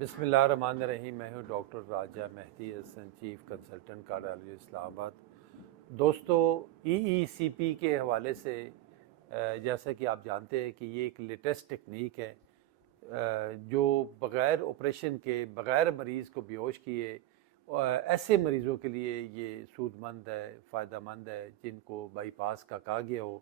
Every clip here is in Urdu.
بسم اللہ الرحمن الرحیم۔ میں ہوں ڈاکٹر راجہ مہدی حسن، چیف کنسلٹنٹ کارڈیالوجی اسلام آباد۔ دوستو، ای سی پی کے حوالے سے جیسا کہ آپ جانتے ہیں کہ یہ ایک لیٹسٹ ٹیکنیک ہے جو بغیر آپریشن کے، بغیر مریض کو بیہوش کیے ایسے مریضوں کے لیے یہ سود مند ہے، فائدہ مند ہے جن کو بائی پاس کا کہا گیا ہو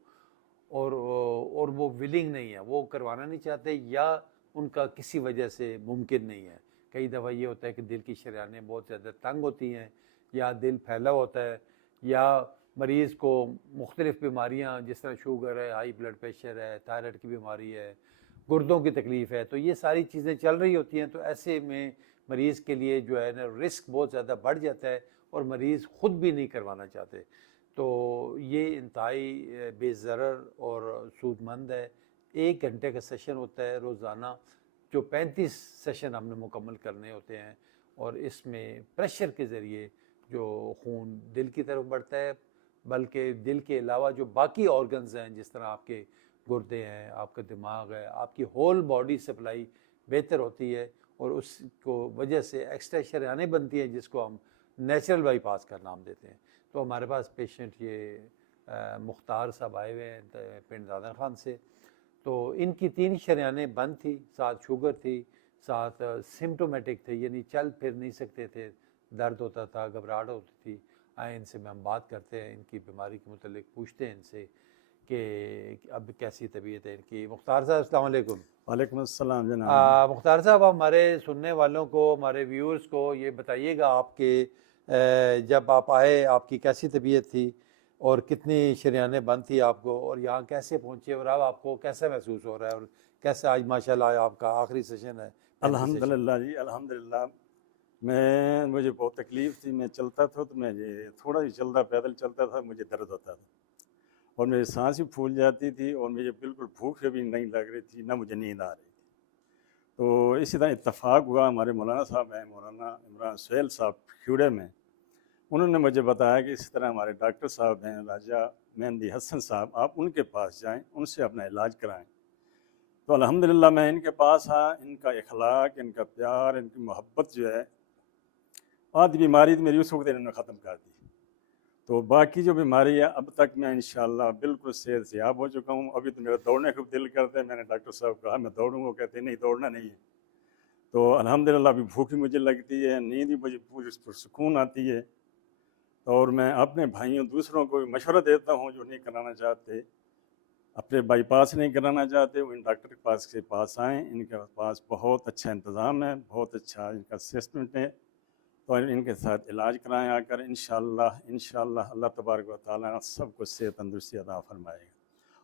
اور وہ ولنگ نہیں ہے، وہ کروانا نہیں چاہتے یا ان کا کسی وجہ سے ممکن نہیں ہے۔ کئی دفعہ یہ ہوتا ہے کہ دل کی شریانیں بہت زیادہ تنگ ہوتی ہیں، یا دل پھیلا ہوتا ہے، یا مریض کو مختلف بیماریاں جس طرح شوگر ہے، ہائی بلڈ پریشر ہے، تھائرائڈ کی بیماری ہے، گردوں کی تکلیف ہے، تو یہ ساری چیزیں چل رہی ہوتی ہیں۔ تو ایسے میں مریض کے لیے جو ہے نا رسک بہت زیادہ بڑھ جاتا ہے اور مریض خود بھی نہیں کروانا چاہتے۔ تو یہ انتہائی بے ضرر اور سود مند ہے۔ 1 گھنٹے کا سیشن ہوتا ہے روزانہ، جو 35 سیشن ہم نے مکمل کرنے ہوتے ہیں، اور اس میں پریشر کے ذریعے جو خون دل کی طرف بڑھتا ہے، بلکہ دل کے علاوہ جو باقی آرگنز ہیں جس طرح آپ کے گردے ہیں، آپ کا دماغ ہے، آپ کی ہول باڈی سپلائی بہتر ہوتی ہے، اور اس کو وجہ سے ایکسٹرا شریانیں بنتی ہیں جس کو ہم نیچرل بائی پاس کا نام دیتے ہیں۔ تو ہمارے پاس پیشنٹ یہ مختار صاحب آئے ہوئے ہیں پنڈ دادر خان سے۔ تو ان کی 3 شریانیں بند تھی، ساتھ شوگر تھی، ساتھ سمٹومیٹک تھے، یعنی چل پھر نہیں سکتے تھے، درد ہوتا تھا، گھبراہٹ ہوتی تھی۔ آئے ان سے ہم بات کرتے ہیں، ان کی بیماری کے متعلق پوچھتے ہیں ان سے کہ اب کیسی طبیعت ہے ان کی۔ مختار صاحب السلام علیکم۔ وعلیکم السلام جناب۔ مختار صاحب، ہمارے سننے والوں کو، ہمارے ویورز کو یہ بتائیے گا آپ کے جب آپ آئے آپ کی کیسی طبیعت تھی اور کتنی شریانیں بند تھی آپ کو، اور یہاں کیسے پہنچے، اور اب آپ کو کیسا محسوس ہو رہا ہے، اور کیسا آج ماشاءاللہ آپ کا آخری سیشن ہے 35 سیشن؟ الحمدللہ جی، الحمدللہ۔ مجھے بہت تکلیف تھی، میں چلتا تھا تو میں تھوڑا ہی چلتا، پیدل چلتا تھا، مجھے درد ہوتا تھا اور میری سانس بھی پھول جاتی تھی، اور مجھے بالکل بھوک بھی نہیں لگ رہی تھی، نہ مجھے نیند آ رہی تھی۔ تو اسی طرح اتفاق ہوا، ہمارے مولانا صاحب ہیں، مولانا عمران سہیل صاحب کھیوڑے میں، انہوں نے مجھے بتایا کہ اسی طرح ہمارے ڈاکٹر صاحب ہیں راجہ مہدی حسن صاحب، آپ ان کے پاس جائیں، ان سے اپنا علاج کرائیں۔ تو الحمدللہ میں ان کے پاس آیا، ان کا اخلاق، ان کا پیار، ان کی محبت جو ہے، آدھی بیماری تو میری اس وقت انہوں نے ختم کر دی۔ تو باقی جو بیماری ہے اب تک میں انشاءاللہ بالکل صحت سے یاب ہو چکا ہوں۔ ابھی تو میرا دوڑنے کو دل کرتا ہے، میں نے ڈاکٹر صاحب کہا میں دوڑوں گا، کہتے نہیں دوڑنا نہیں ہے۔ تو الحمدللہ ابھی بھوک بھی مجھے لگتی ہے، نیند بھی مجھے پوری پرسکون آتی ہے، اور میں اپنے بھائیوں دوسروں کو بھی مشورہ دیتا ہوں جو نہیں کرانا چاہتے، اپنے بائی پاس نہیں کرانا چاہتے، وہ ان ڈاکٹر کے پاس آئیں۔ ان کے پاس بہت اچھا انتظام ہے، بہت اچھا ان کا سسٹم ہے، تو ان کے ساتھ علاج کرائیں آ کر۔ انشاءاللہ اللہ تبارک و تعالیٰ سب کو صحت تندرستی عطا فرمائے گا،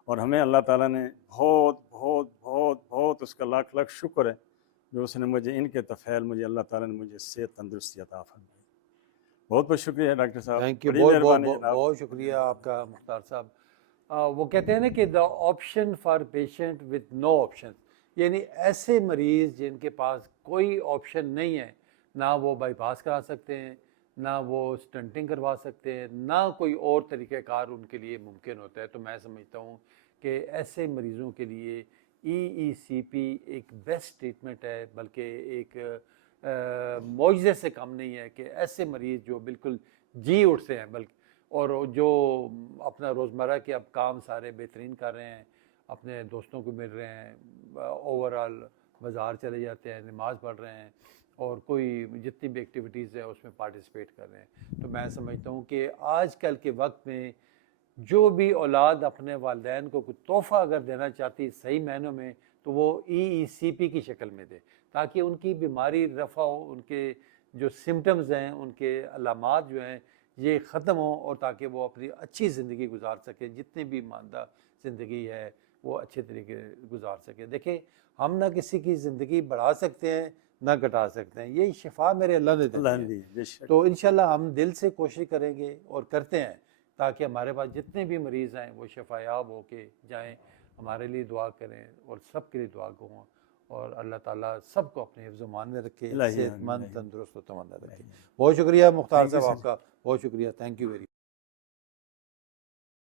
اور ہمیں اللہ تعالیٰ نے بہت بہت بہت بہت اس کا لاکھ لاکھ شکر ہے جو اس نے مجھے ان کے طفیل مجھے اللہ تعالیٰ نے مجھے صحت تندرستی عطا فرمائی۔ بہت بہت شکریہ ڈاکٹر صاحب، تھینک یو، بڑی بہت بہت مہربانی جناب۔ بہت شکریہ آپ کا مختار صاحب۔ وہ کہتے ہیں نا کہ دا option for patient with no option, یعنی ایسے مریض جن کے پاس کوئی آپشن نہیں ہے، نہ وہ بائی پاس کرا سکتے ہیں، نہ وہ اسٹنٹنگ کروا سکتے ہیں، نہ کوئی اور طریقہ کار ان کے لیے ممکن ہوتا ہے۔ تو میں سمجھتا ہوں کہ ایسے مریضوں کے لیے ای سی پی ایک بیسٹ ٹریٹمنٹ ہے، بلکہ ایک معجزے سے کم نہیں ہے کہ ایسے مریض جو بالکل جی اٹھتے ہیں، بلکہ اور جو اپنا روزمرہ کے اب کام سارے بہترین کر رہے ہیں، اپنے دوستوں کو مل رہے ہیں، اوورآل بازار چلے جاتے ہیں، نماز پڑھ رہے ہیں، اور کوئی جتنی بھی ایکٹیویٹیز ہیں اس میں پارٹیسپیٹ کر رہے ہیں۔ تو میں سمجھتا ہوں کہ آج کل کے وقت میں جو بھی اولاد اپنے والدین کو کوئی تحفہ اگر دینا چاہتی صحیح معنوں میں، تو وہ ای سی پی کی شکل میں دے، تاکہ ان کی بیماری رفع ہو، ان کے جو سمٹمز ہیں، ان کے علامات جو ہیں یہ ختم ہوں، اور تاکہ وہ اپنی اچھی زندگی گزار سکیں، جتنی بھی ماندہ زندگی ہے وہ اچھے طریقے گزار سکیں۔ دیکھیں، ہم نہ کسی کی زندگی بڑھا سکتے ہیں نہ گھٹا سکتے ہیں، یہ شفا میرے اللہ نے دینی ہے۔ بے شک۔ تو انشاءاللہ ہم دل سے کوشش کریں گے اور کرتے ہیں تاکہ ہمارے پاس جتنے بھی مریض ہیں وہ شفا یاب ہو کے جائیں۔ ہمارے لیے دعا کریں اور سب کے لیے دعا ہوں، اور اللہ تعالیٰ سب کو اپنے حفظ و امان میں رکھے، الہی صحت آمین، مند الہی تندرست و توانا رکھے۔ آمین۔ بہت شکریہ مختار Thank you, صاحب، sir. آپ کا بہت شکریہ، تھینک یو ویری